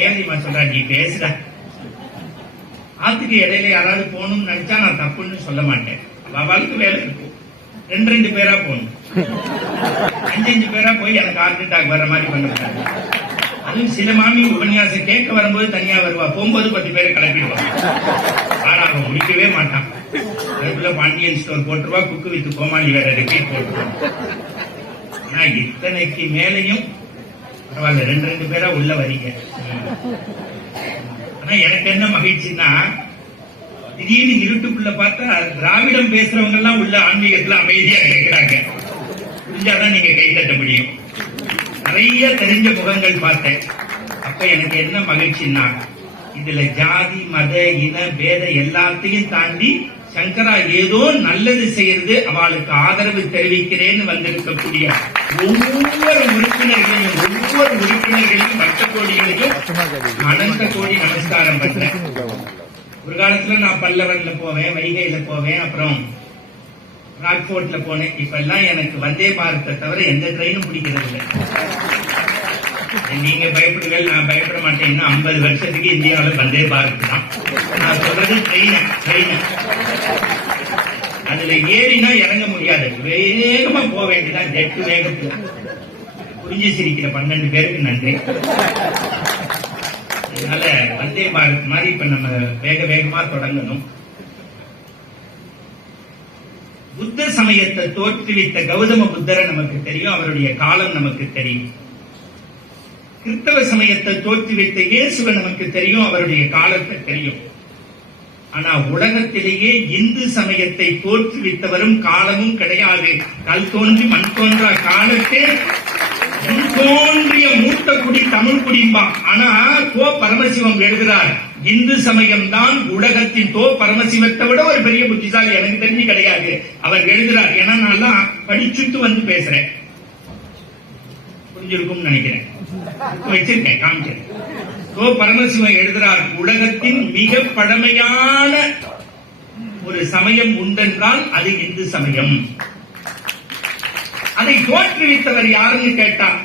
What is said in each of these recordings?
தேவதிமா சொல்ற நீ பேசுற ஆத்துக்கு இடையில யாராவது போகணும்னு நினைச்சா நான் தப்புன்னு சொல்ல மாட்டேன். அவளுக்கு வேலை இருக்கும் ரெண்டு ரெண்டு பேரா போகணும். அஞ்சு அஞ்சு பேரா போய் எனக்கு ஹார்ட் அட்டாக் வர மாதிரி பண்ணிருக்காங்க அதுவும் சில மாமி உபன்யாசம் கேட்க வரும்போது தனியா வருவா. போகும்போது பத்து பேரை கிளப்பிடுவான் ஆனா அவன் முடிக்கவே மாட்டான். அதுக்குள்ள பாண்டியன் ஸ்டோர் போட்டுருவா. குக்கு வித்து கோமாளி வேற ரிப்பீட் போட்டுருவான் ஆனா இத்தனைக்கு மேலையும் பரவாயில்ல ரெண்டு ரெண்டு பேரா உள்ள வரீங்க. ஆனா எனக்கு என்ன மகிழ்ச்சின்னா திடீர்னு இருட்டுக்குள்ள பார்த்தா திராவிடம் பேசுறவங்க எல்லாம் உள்ள ஆன்மீகத்துல அமைதியா கேட்கிறாங்க புரிஞ்சாதான் நீங்க கை தட்ட முடியும். நிறைய தெரிஞ்ச முகங்கள் பார்த்தேன். அப்ப எனக்கு என்ன மகிழ்ச்சின்னா இதுல ஜாதி மத இன பேத எல்லாத்தையும் தாண்டி சங்கரா ஏதோ நல்லது செய்யறது அவளுக்கு ஆதரவு தெரிவிக்கிறேன்னு வந்திருக்கக்கூடிய ஒவ்வொரு உறுப்பினர்களையும் ஒவ்வொரு உறுப்பினர்களையும் மற்ற கோடிகளுக்கு அனந்த கோடி நமஸ்காரம் பண்ணேன் ஒரு காலத்துல நான் பல்லவன்ல போவேன் வைகையில போவேன் அப்புறம் ராக்போர்ட்ல போனேன். இப்ப எல்லாம் எனக்கு வந்தே பாரத்தை தவிர எந்த ட்ரெயினும் பிடிக்கிறது இல்லை நீங்க பயப்படுங்கள் நான் பயப்பட மாட்டேன். இன்னும் ஐம்பது வருஷத்துக்கு இந்தியாவில் வந்தே பாரத் தான். நான் சொல்றது ட்ரெயின ட்ரெயின அதுல ஏறினா இறங்க முடியாது. வேகமா போக வேண்டியதான் நெட்டு வேகத்துல புரிஞ்சு சிரிக்கிற பன்னெண்டு பேருக்கு நன்றி. அதனால வந்தே பாரத் மாதிரி இப்ப நம்ம வேக வேகமா தொடங்கணும். புத்த சமயத்தை தோற்றுவித்த கௌதம புத்தரை நமக்கு தெரியும். அவருடைய காலம் நமக்கு தெரியும். கிறிஸ்தவ சமயத்தை தோற்றுவித்த இயேசுவை நமக்கு தெரியும். அவருடைய காலத்தை தெரியும். ஆனா உலகத்திலேயே இந்து சமயத்தை தோற்றுவித்தவரும் காலமும் கிடையாது. கல் தோன்றி மண் தோன்றா காலத்தே. தோன்றிய மூத்த குடி தமிழ் குடிம்பா. ஆனா கோ பரமசிவம் எழுதுகிறார் இந்து சமயம் தான் உலகத்தின் தோ பரமசிவத்தை விட ஒரு பெரிய புத்திசாலி. எனக்கு தெரிஞ்சு கிடையாது. அவர் எழுதுறார். ஏன்னா நான் படிச்சுட்டு வந்து பேசுறேன். புரிஞ்சிருக்கும்னு நினைக்கிறேன். வச்சிருக்கேன் காமிக்கிறேன். கோ பரமசிவன் எழுதுறார் உலகத்தின் மிக பழமையான ஒரு சமயம் உண்டென்றால் அது இந்து சமயம். அதை தோற்றுவித்தவர் யாருன்னு கேட்டார்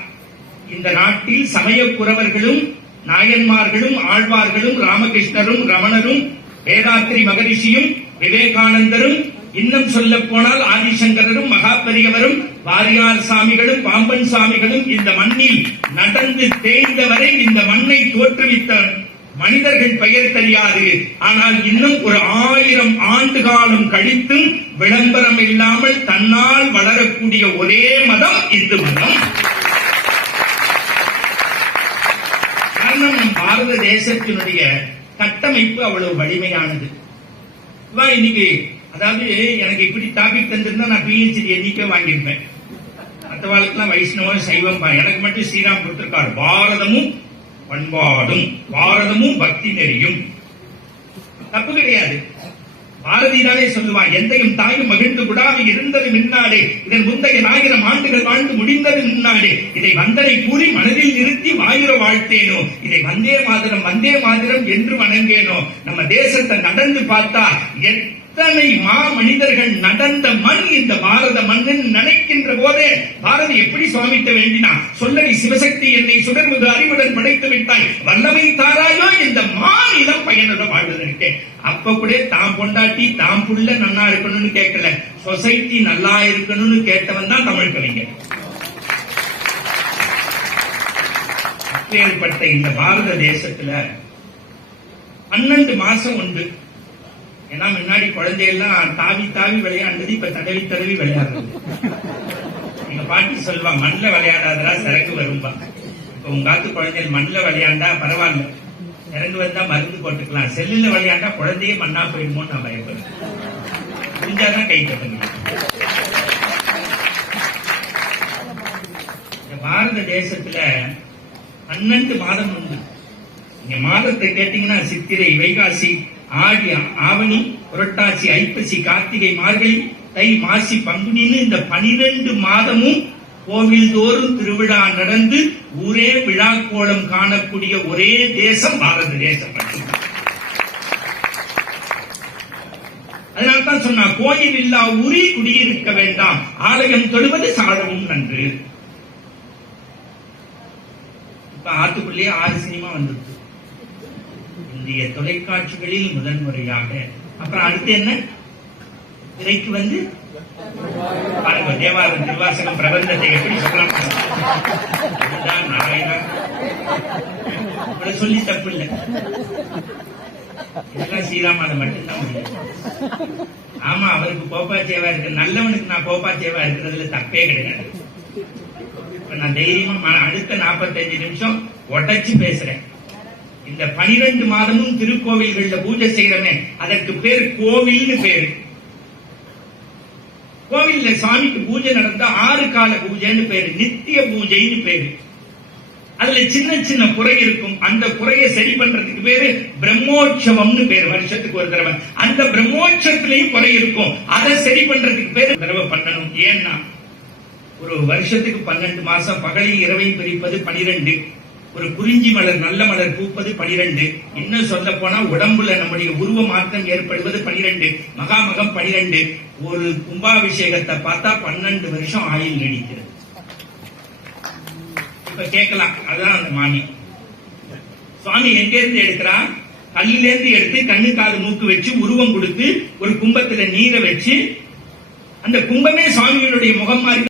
இந்த நாட்டில் சமய குறவர்களும் நாயன்மார்களும் ஆழ்வார்களும் ராமகிருஷ்ணரும் ரமணரும் வேதாத்திரி மகரிஷியும் விவேகானந்தரும் இன்னும் சொல்ல போனால் ஆதிசங்கரரும் மகாபெரியவரும் வாரியார் சாமிகளும் பாம்பன் சாமிகளும் இந்த மண்ணில் நடந்து தேய்ந்தவரை இந்த மண்ணை தோற்றுவித்த மனிதர்கள் பெயர் தெரியாது. ஆனால் இன்னும் ஒரு ஆயிரம் ஆண்டு காலம் கழித்தும் விளம்பரம் இல்லாமல் தன்னால் வளரக்கூடிய ஒரே மதம் இந்து மதம். காரணம் நம் பாரத தேசத்தினுடைய கட்டமைப்பு அவ்வளவு வலிமையானது. இன்னைக்கு அதாவது எனக்கு இப்படி டாபிக் தந்திருந்தா நான் பிஹெச்டி எண்ணிக்கை வாங்கியிருப்பேன். மற்றவாளுக்கெல்லாம் வைஷ்ணவம் சைவம் எனக்கு மட்டும் ஸ்ரீராம் கொடுத்திருக்கார். பாரதமும் பண்பாடும் பாரதமும் பக்தி நெறியும். தப்பு கிடையாது. பாரதி தானே சொல்லுவான் எந்தையும் தாயும் மகிழ்ந்து விடாது இருந்தது முன்னாடே இதன் முந்தைய ஆயிரம் ஆண்டுகள் வாழ்ந்து முடிந்தது முன்னாடே இதை வந்தனை கூறி மனதில் நிறுத்தி வாயிர வாழ்த்தேனோ இதை வந்தே மாதிரம் வந்தே மாதிரம் என்று வணங்கேனோ நம்ம தேசத்தை நடந்து பார்த்தா அத்தனை மா மனிதர்கள் நடந்த மண் இந்த பாரத மண்ணன் நினைக்கின்ற போதே பாரதி எப்படி சுவாமித்த வேண்டினா சொல்லடி சிவசக்தி என்னை சுடர்முது அறிவுடன் படைத்து விட்டாய். வல்லமை தாராயோ இந்த மாநிலம் பயனுள்ள வாழ்வதற்கு. அப்ப கூட தாம் பொண்டாட்டி தாம் புள்ள நன்னா இருக்கணும்னு கேட்கல. சொசைட்டி நல்லா இருக்கணும்னு கேட்டவன் தான் தமிழ் கவிஞர். அப்பேற்பட்ட இந்த பாரத தேசத்துல பன்னெண்டு மாசம் ஒன்று ஏன்னா முன்னாடி குழந்தையெல்லாம் தாவி தாவி விளையாண்டது இப்ப தடவி தடவி விளையாடுறது. எங்க பாட்டி சொல்லுவா மண்ணில் விளையாடாதடா சிறகு வரும்பா. இப்ப உங்க காத்து குழந்தைகள் மண்ணில் விளையாண்டா பரவாயில்ல. இறங்கு வந்தா மருந்து போட்டுக்கலாம். செல்லுல விளையாண்டா குழந்தையே மண்ணா போயிடுமோன்னு நான் பயப்படுறேன். முடிஞ்சாதான் கை கட்டணும் இந்த பாரத தேசத்துல பன்னெண்டு மாதம் உண்டு. நீங்க மாதத்தை கேட்டீங்கன்னா சித்திரை வைகாசி ஆடி ஆவணி புரட்டாசி ஐப்பசி கார்த்திகை மார்கழி தை மாசி பங்குனின்னு இந்த பனிரெண்டு மாதமும் கோவில் தோறும் திருவிழா நடந்து ஒரே விழா கோலம் காணக்கூடிய ஒரே தேசம் பாரத தேசம். அதனால்தான் சொன்னா கோயில் இல்லா ஊரி குடியிருக்க வேண்டாம். ஆலயம் தொழுவது சாலவும் நன்று. இப்ப ஆத்துக்குள்ளேயே ஆறு சினிமா வந்துருக்கு இந்திய தொலைக்காட்சிகளில் முதன்முறையாக. அப்புறம் அடுத்து என்ன? திரைக்கு வந்து பாருங்க தேவாரம் திருவாசகம் பிரபந்தத்தை எப்படி சொல்லலாம்? நாராயணா. சொல்லி தப்பு இல்லை இதெல்லாம் ஸ்ரீராமால மட்டும்தான் முடியும். ஆமா அவருக்கு தேவா இருக்கு. நல்லவனுக்கு நான் கோப்பாச்சேவா இருக்கிறதுல தப்பே கிடையாது. இப்ப நான் தைரியமா அடுத்த 45 நிமிஷம் உடைச்சு பேசுறேன். இந்த பனிரெண்டு மாதமும் திருக்கோவில்கள்ல பூஜை செய்யறமே அதற்கு பேர் கோவில்னு பேரு. கோவில்ல சாமிக்கு பூஜை நடந்தா ஆறு கால பூஜைன்னு பேரு நித்திய பூஜைன்னு பேரு. அதுல சின்ன சின்ன குறை இருக்கும் அந்த குறையை சரி பண்றதுக்கு பேரு பிரம்மோற்சவம்னு பேரு வருஷத்துக்கு ஒரு தடவை. அந்த பிரம்மோற்சவத்திலையும் குறை இருக்கும் அதை சரி பண்றதுக்கு பேரு தடவை பண்ணணும். ஏன்னா ஒரு வருஷத்துக்கு பன்னெண்டு மாசம் பகலில் இரவை பிரிப்பது பனிரெண்டு. ஒரு குறிஞ்சி மலர் நல்ல மலர் பூப்பது பனிரெண்டு. இன்னும் சொல்ல போனா உடம்புல நம்முடைய உருவ மாற்றம் ஏற்படுவது பனிரெண்டு. மகாமகம் பனிரெண்டு. ஒரு கும்பாபிஷேகத்தை பார்த்தா பன்னெண்டு வருஷம் ஆயுள் நீடிக்கிறது. இப்ப கேட்கலாம். அதுதான் அந்த மாமி. சுவாமி எங்கிருந்து எடுக்கிறா கல்லிலேருந்து எடுத்து கண்ணு காது மூக்கு வச்சு உருவம் கொடுத்து ஒரு கும்பத்துல நீரை வச்சு அந்த கும்பமே சுவாமிகளுடைய முகம் மாதிரி